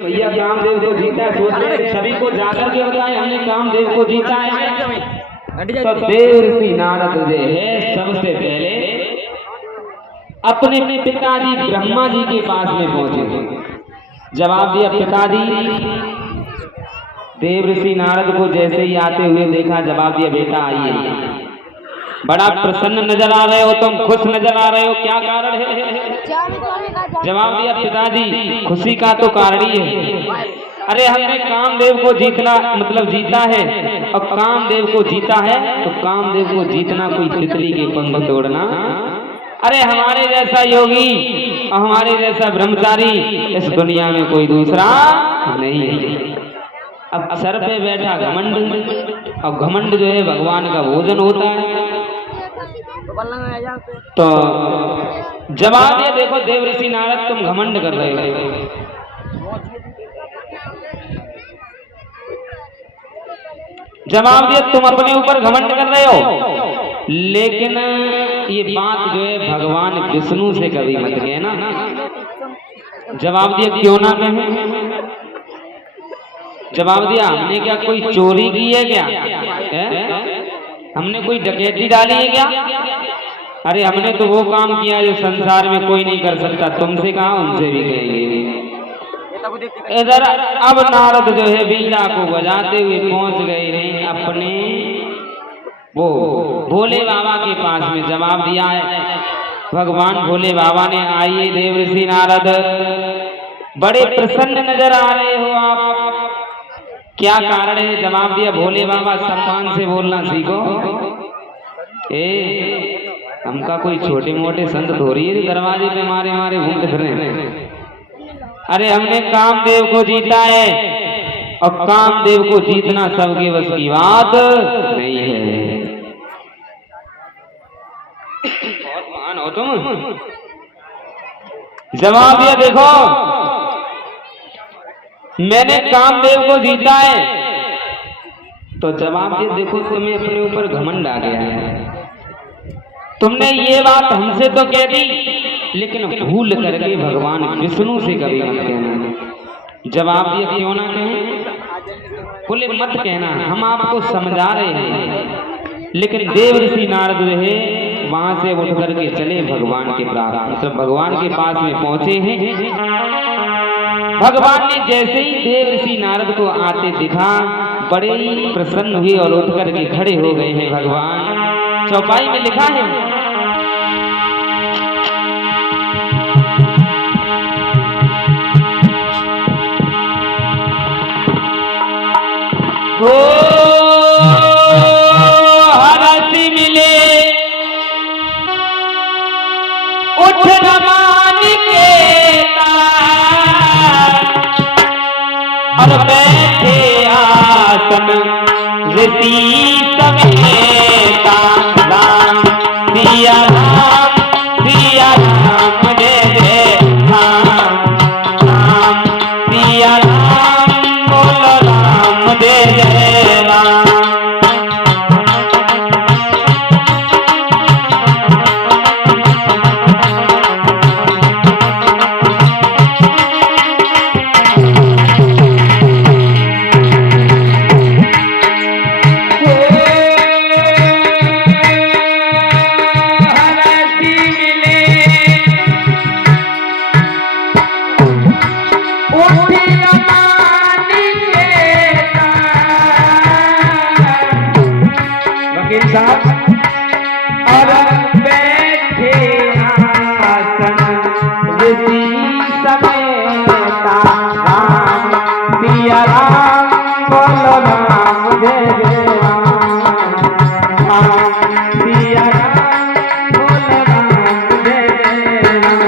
भैया कामदेव को जीता है, सोच रहे सभी को जाकर के बताए हमने कामदेव को जीता है। तो देव ऋषि नारद जो है सबसे पहले अपने पिताजी ब्रह्मा जी के पास में पहुंचे। जवाब दिया पिताजी। देव ऋषि नारद को जैसे ही आते हुए देखा, जवाब दिया बेटा आइए। बड़ा प्रसन्न नजर आ रहे हो तुम, खुश नजर आ रहे हो, क्या कारण है? जवाब दिया पिताजी खुशी का तो कारण ही है। अरे हमने कामदेव को जीतना मतलब जीता है, और कामदेव को जीता है तो कामदेव को जीतना कोई तितली के पंख तोड़ना। अरे हमारे जैसा योगी और हमारे जैसा ब्रह्मचारी इस दुनिया में कोई दूसरा नहीं है। अब सर पे बैठा घमंड, और घमंड जो है भगवान का भोजन होता है। तो जवाब ये देखो देव ऋषि नारद तुम घमंड कर रहे हो। जवाब दिया तुम अपने ऊपर घमंड कर रहे हो, लेकिन ये बात जो है भगवान विष्णु से कभी मत कहना। जवाब दिया क्यों ना कहें? जवाब दिया हमने क्या कोई चोरी की है क्या? हमने कोई डकैती डाली है क्या? अरे हमने तो वो काम किया जो संसार में कोई नहीं कर सकता। तुमसे कहा उनसे भी कहेंगे। इधर अब नारद जो है बीड़ा को बजाते हुए पहुंच गए हैं अपने वो भोले बाबा के पास में। जवाब दिया है भगवान भोले बाबा ने, आइए देव ऋषि नारद, बड़े प्रसन्न नजर आ रहे हो आप, क्या कारण है? जवाब दिया भोले बाबा सम्मान से बोलना सीखो। हमका कोई छोटे मोटे संत थोड़ी है दरवाजे पे मारे मारे घूमते फिरे। अरे हमने कामदेव को जीता है, और कामदेव को जीतना सबके बस की बात नहीं है। बहुत महान हो तुम। जवाब दिया देखो मैंने कामदेव को जीता है। तो जवाब दिया देखो तुम्हें अपने ऊपर घमंड आ गया है। तुमने ये बात हमसे तो कह दी, लेकिन भूल करके भगवान विष्णु से कभी मत कहना। जवाब दिया क्यों ना कहें? बोले मत कहना, हम आपको समझा रहे हैं। लेकिन देव ऋषि नारद जो है वहां से उठ करके चले भगवान के पास, मतलब भगवान के पास में पहुंचे हैं। भगवान ने जैसे ही देव ऋषि नारद को आते दिखा, बड़े ही प्रसन्न हुए और उठ करके खड़े हो गए हैं भगवान। चौपाई में लिखा है हो हरस मिले उठ रमान के और बैठे आसन ऋषि समेता। राम सिया राम जय जय राम, राम सिया राम बोलो राम जय जय राम। और बैठे आसन ऋषि समेता। राम सिया राम बोलो राम जय जय राम, राम सिया राम बोलो राम जय जय राम।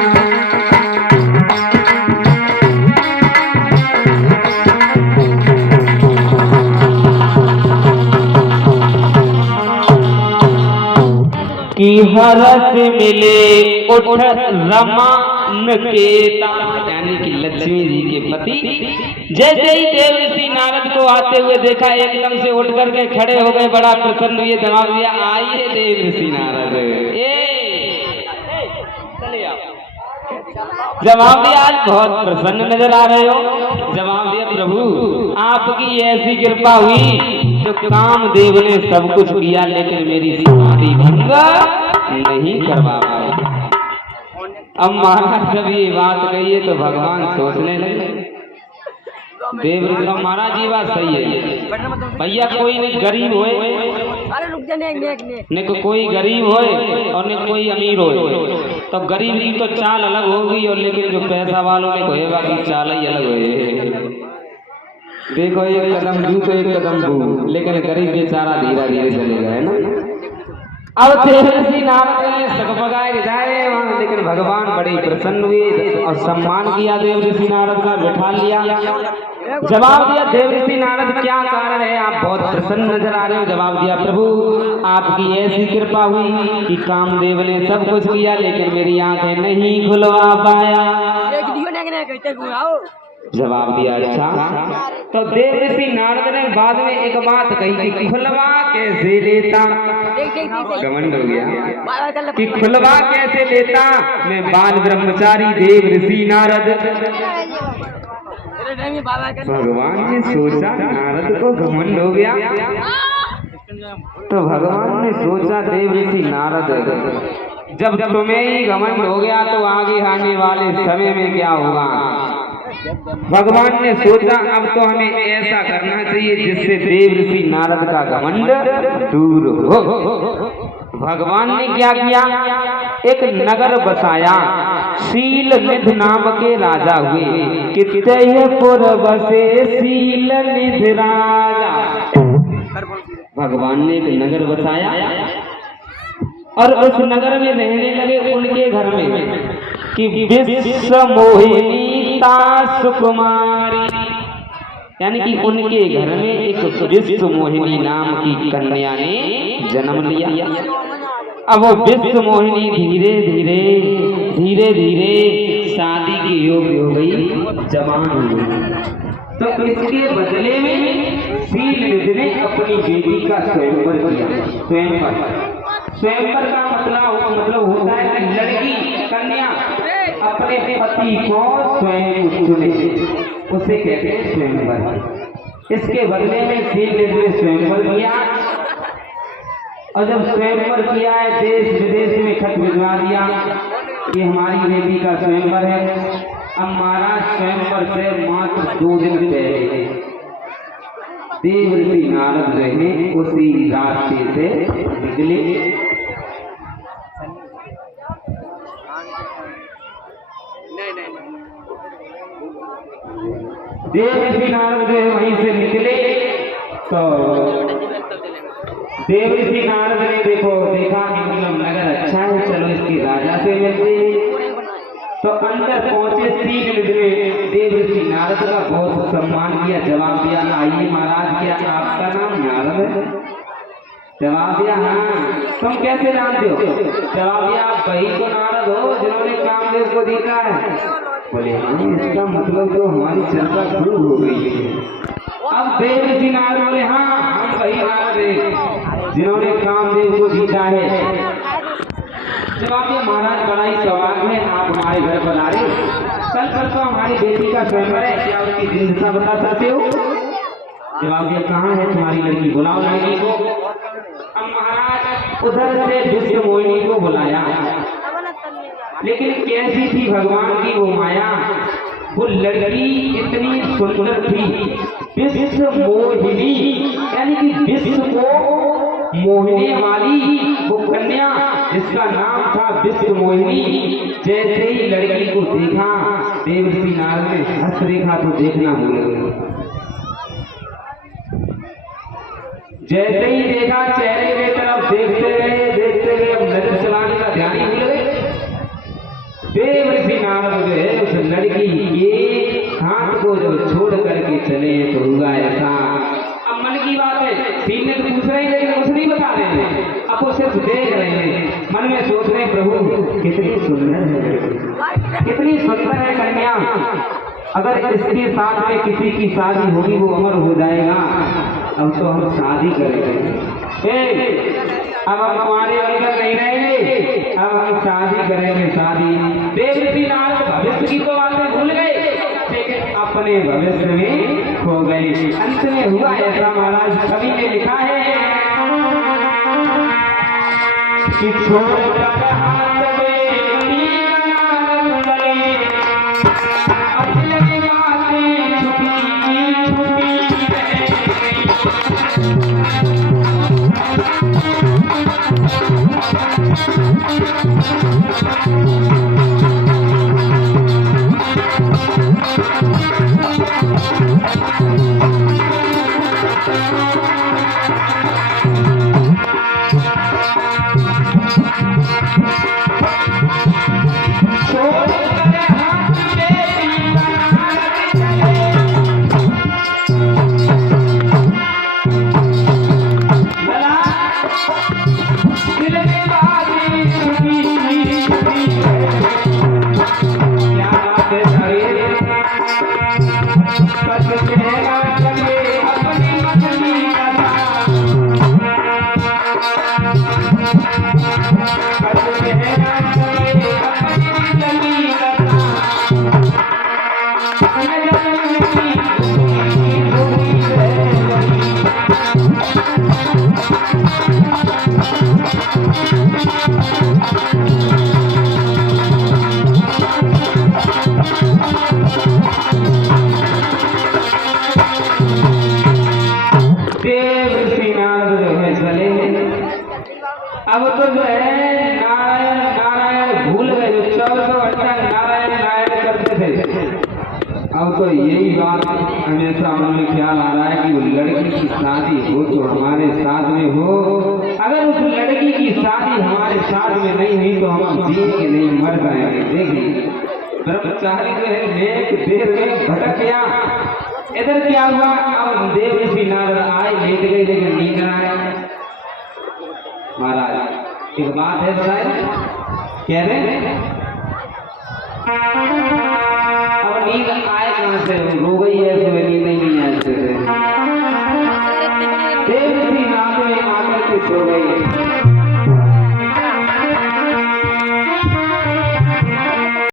कि हरस मिले उठ रमान केता, यानी कि लक्ष्मी जी के पति। जैसे ही देव ऋषि नारद को आते हुए देखा, एकदम से उठ करके खड़े हो गए, बड़ा प्रसन्न हुए। जवाब दिया आइए देव ऋषि नारद, जवाब दिया आज बहुत प्रसन्न नजर आ रहे हो। जवाब आपकी ऐसी कृपा हुई तो कामदेव ने सब कुछ किया लेकिन मेरी समाधि भंग नहीं करवा पाया। अब महाराज जब ये बात कही है तो भगवान सोचने लगे, देव महाराज जी बात सही है भैया, कोई ने गरीब होए ने कोई गरीब होए और ने कोई अमीर होए, तो गरीब की तो चाल अलग होगी और लेकिन जो पैसा वालों ने होएगा की चाल ही अलग होए। देखो एक कदम दू तो एक कदम दू, लेकिन गरीब बेचारा धीरे धीरे चलेगा है ना। अब देवर्षि नारद ने सकपगाए जाए वहां, लेकिन भगवान बड़े प्रसन्न हुए और सम्मान किया देवर्षि नारद का, बिठा लिया। जवाब दिया देवर्षि नारद क्या कारण है, आप बहुत प्रसन्न नजर आ रहे हो। जवाब दिया प्रभु आपकी ऐसी कृपा हुई कि कामदेव ने सब कुछ किया लेकिन मेरी आंखें नहीं खुलवा पाया। जवाब दिया अच्छा। तो देवर्षि नारद ने बाद में एक बात कही कि खुलवा कैसे लेता, घमंड हो गया कि खुलवा कैसे लेता, मैं बाल ब्रह्मचारी देवर्षि नारद। भगवान ने सोचा नारद को घमंड हो गया, तो भगवान ने सोचा देवर्षि नारद जब तुम्हें ही घमंड हो गया तो आगे आने वाले समय में क्या होगा। भगवान ने सोचा अब तो हमें ऐसा करना चाहिए जिससे देवर्षि नारद का घमंड दूर हो। भगवान ने क्या किया, एक नगर बसाया, शील निध नाम के राजा हुए, कितयपुर बसे शील निध राजा। भगवान ने एक नगर बसाया और उस नगर में रहने लगे उनके घर में कि विश्व मोहिनी सुकुमारी, यानी कि उनके घर में एक विश्व मोहिनी नाम की कन्या ने जन्म लिया। अब वो विश्व मोहिनी धीरे धीरे शादी के योग्य हो गई, जवान हो गई। तो इसके बदले में शीलनिधि ने अपनी बेटी का स्वयंवर किया। स्वयंवर का मतलब होता है कि लड़की कन्या अपने पति को स्वयं चुने, उसे कहते हैं स्वयंवर। इसके बदले में शीलनिधि ने स्वयंवर किया, और जब स्वयंवर किया है देश विदेश में खत भिजवा दिया कि हमारी बेटी का स्वयंवर है। अब महाराज स्वयंवर से मात्र 2 दिन पहले देवर्षि नारद रहे उसी रास्ते से निकले। देवर्षि नारद वहीं से निकले तो देवर्षि नारद ने देखा कि मतलब नगर अच्छा है, चलो इसके राजा से मिलते। तो अंदर पहुंचे शीलनिधि ने देवर्षि नारद का बहुत सम्मान किया। जवाब दिया आइए महाराज, क्या आपका नाम नारद है? जवाब दिया हाँ। तुम कैसे जानते हो? जवाब दिया आप वही तो नारद हो जिन्होंने कामदेव को देखा है। बोले हाँ, इसका मतलब तो हमारी चर्चा शुरू हो गई है। अब देवर्षि नारद बोले हाँ हम वही नारद हैं जिन्होंने कामदेव को जीता है। जवाब दिया महाराज बड़ा ही सौभाग्य है आप हमारे घर पर आ रहे हो। कल परसों हमारी बेटी का स्वयंवर है, क्या उसकी जिंदगी बता सकते हो? जवाब दिया कहाँ है तुम्हारी लड़की, बुलाओ लड़की को। अब महाराज उधर से विश्व मोहिनी को बुलाया, लेकिन कैसी थी भगवान की वो माया, वो लड़की इतनी सुंदर थी, विश्व मोहिनी, यानी कि विश्व को मोहिनी वाली वो कन्या जिसका नाम था विश्व मोहिनी। जैसे ही लड़की को देखा देवर्षि नारद ने हंस देखा तो देखना भूल गए। जैसे ही देखा चेहरे की तरफ देखते गए अब नजर चलाने का ध्यान ही भूल गए। देवर्षि नारद जो है उस लड़की के हाथ को जब छोड़ करके चले तो हुआ ऐसा। अब मन की बात है, सीने तो पूछ रहे हैं लेकिन कुछ नहीं बता रहे हैं, अब वो सिर्फ देख रहे हैं, मन में सोच रहे हैं प्रभु कितनी सुंदर है, कितनी सुंदर है कन्या, अगर इसके साथ में किसी की शादी होगी वो अमर हो जाएगा। अब तो हम शादी करेंगे, अब हम कुंवारे बनकर नहीं रहेंगे, अब हम शादी करेंगे शादी। देवर्षि नारद भविष्य की तो बातें भूल गए, लेकिन अपने भविष्य में खो गई। अंत में हुआ ऐसा महाराज, कवि ने लिखा है कि छोड़कर हाथ बेटी का गले, अखिल बातें छुपी छुपी अब तो जो है नारायण नारायण भूल गए, जो 14 घंटा नारायण नारायण करते थे। अब तो यही बात हमेशा मन में ख्याल आ रहा है कि वो लड़की की शादी हो तो हमारे साथ में हो, अगर उस लड़की की शादी हमारे साथ में नहीं हुई तो हम जिएंगे नहीं, मर जाएंगे। देखिए ब्रह्मचारी जो है नेक देर में भटक गया। इधर क्या हुआ, अब देव ऋषि नारद आए, लेट गए, लेकिन नींद न आए। महाराज एक बात है बताए, कह रहे अब नींद आए कहां से, रो गई है तो नींद नहीं आए देव ऋषि नारद में आकर के सो गई।